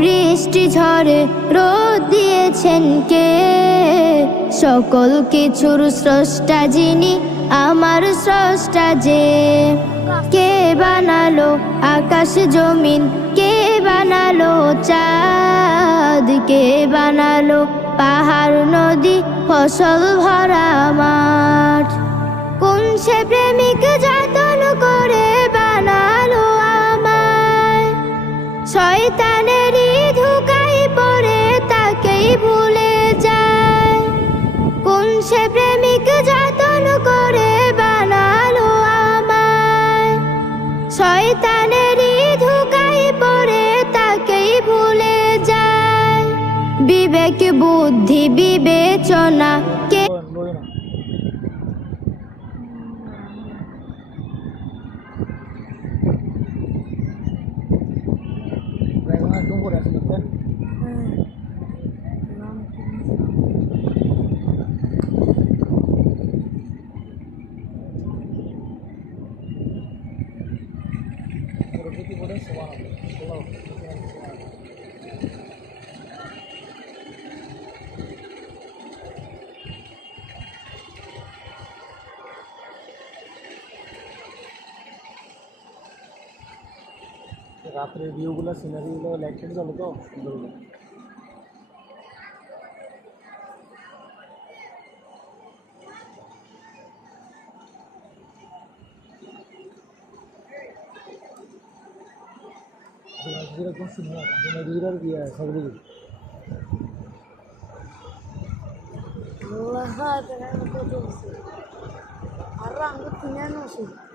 বৃষ্টি ঝড়ে রোদ দিয়েছেন কে? সকল কিছুর স্রষ্টা যিনি, আমার স্রষ্টা যে। কে বানালো আকাশ জমিন, কে বানালো চাঁদ, কে বানালো পাহাড় নদী ফসল ভরা মাঠ? কোন সে প্রেমিক যতন করে বানালো আমায়? শয়তানেরই ধোঁকায় পড়ে তাকেই ভুলে যায়। কোন সে প্রেমিক যতন করে বানালো আমায়? শয়তানেরই ধোঁকায় পড়ে তাকেই ভুলে যায়। বিবেক বুদ্ধি বিবেচনা কে রাত্রের ভিউগুলো সিনারিগুলো লাইটের জন্য তো সুন্দর। যেরকম সুন্দর আর কি সবগুলো Allah, jangan lupa subscribe. Arang, ketinggalan masuk.